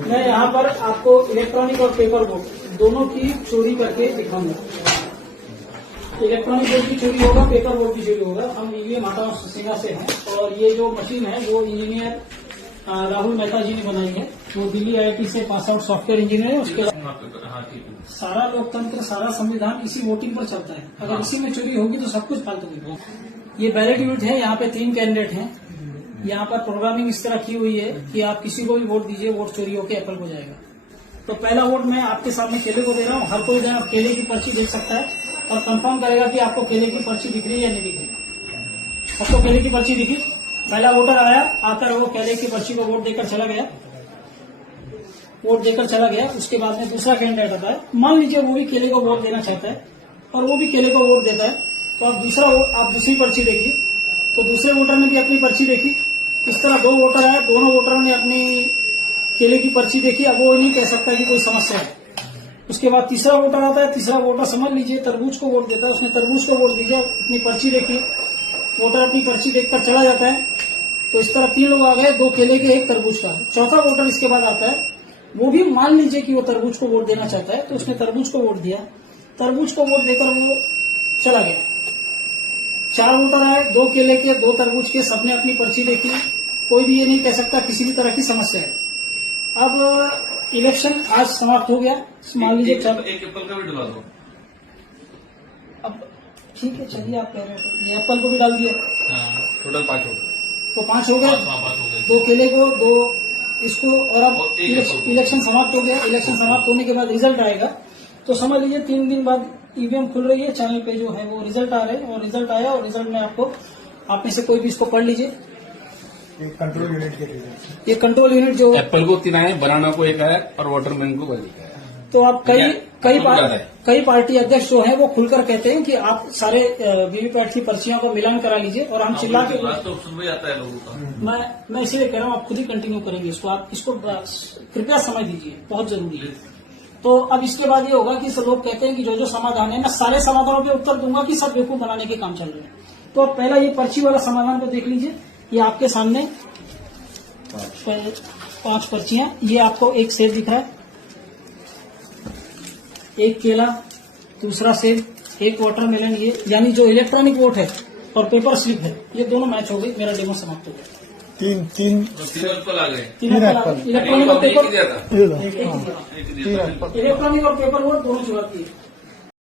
मैं यहाँ पर आपको इलेक्ट्रॉनिक और पेपर बोर्ड दोनों की चोरी करके दिखाऊंगा। इलेक्ट्रॉनिक बोर्ड की चोरी होगा, पेपर बोर्ड की चोरी होगा। हम ईवीएम हाटा सिंगा से हैं और ये जो मशीन है वो इंजीनियर राहुल मेहता जी ने बनाई है। वो दिल्ली IIT से पास आउट सॉफ्टवेयर इंजीनियर है। उसके सारा लोकतंत्र, सारा संविधान इसी वोटिंग पर चलता है। अगर इसी में चोरी होगी तो सब कुछ फालतू होगा। ये बैलेट यूनिट है, यहाँ पे 3 कैंडिडेट हैं। यहाँ पर प्रोग्रामिंग इस तरह की हुई है कि आप किसी को भी वोट दीजिए, वोट चोरी होकर एप्पल को जाएगा। तो पहला वोट मैं आपके सामने केले को दे रहा हूँ। हर कोई जन केले की पर्ची देख सकता है और कंफर्म करेगा कि आपको केले की पर्ची दिख रही है या नहीं दिख रही। आपको केले की पर्ची दिखी, पहला वोटर आया, आकर वो केले की पर्ची को वोट देकर चला गया। उसके बाद में दूसरा कैंडिडेट आता है। मान लीजिए वो भी केले को वोट देना चाहता है और वो भी केले को वोट देता है, तो आप दूसरी पर्ची देखिए। तो दूसरे वोटर ने भी अपनी पर्ची देखी। इस तरह 2 वोटर आए, दोनों वोटरों ने अपनी केले की पर्ची देखी। अब वो नहीं कह सकता कि कोई समस्या है। उसके बाद तीसरा वोटर आता है। तीसरा वोटर समझ लीजिए तरबूज को वोट देता है। उसने तरबूज को वोट दीजिए, अपनी पर्ची देखी। वोटर अपनी पर्ची देखकर चला जाता है। तो इस तरह 3 लोग आ गए, 2 केले के, 1 तरबूज का। चौथा वोटर इसके बाद आता है। वो भी मान लीजिए कि वो तरबूज को वोट देना चाहता है, तो उसने तरबूज को वोट दिया। तरबूज को वोट देकर वो चला गया। 4 वोटर आए, 2 केले के, 2 तरबूज के, सबने अपनी पर्ची देखी। कोई भी ये नहीं कह सकता किसी भी तरह की समस्या है। अब इलेक्शन आज समाप्त हो गया। मान लीजिए एक एप्पल का भी डला दो। अब ठीक है, चलिए आप कह रहे हो ये एप्पल को भी डाल दिया। टोटल 5 हो गए। तो 5 हो गए, 2 केले को, 2 इसको, और अब इलेक्शन समाप्त हो गया। इलेक्शन समाप्त होने के बाद रिजल्ट आएगा। तो समझ लीजिए 3 दिन बाद ईवीएम खुल रही है। चैनल पे जो है वो रिजल्ट आ रहे हैं और रिजल्ट आया और रिजल्ट में आपको, आप में से कोई भी इसको पढ़ लीजिए। कंट्रोल यूनिट के रिजल्ट, ये कंट्रोल यूनिट जो एप्पल को 3 आए, बनाना को 1 आया और वाटरमेलन को 1 आया। तो आप कई पार्टी अध्यक्ष जो है वो खुलकर कहते हैं कि आप सारे वीवीपैट की पर्चियों को मिलान करा लीजिए और हम चिल्ला के तो सुन आता है लोगों का। मैं इसीलिए कह रहा हूँ आप खुद ही कंटिन्यू करेंगे इसको। आप इसको कृपया समझ दीजिए, बहुत जरूरी है। तो अब इसके बाद ये होगा कि सब लोग कहते हैं कि जो समाधान है, मैं सारे समाधानों पे उत्तर दूंगा कि सब बेवकूफ बनाने के काम चल रहे हैं। तो अब पहला ये पर्ची वाला समाधान को देख लीजिए। ये आपके सामने 5 पर्चियां। ये आपको 1 सेब दिख रहा है, 1 केला, दूसरा सेब, 1 वाटरमेलन। ये यानी जो इलेक्ट्रॉनिक वोट है और पेपर स्लिप है, ये दोनों मैच हो गई। मेरा डेमो समाप्त हो गया। 3 एप्पल आ गए। 3 एप्पल, इलेक्ट्रॉनिक और पेपर, एप्पल। इलेक्ट्रॉनिक और पेपर वोट दोनों चुराती है।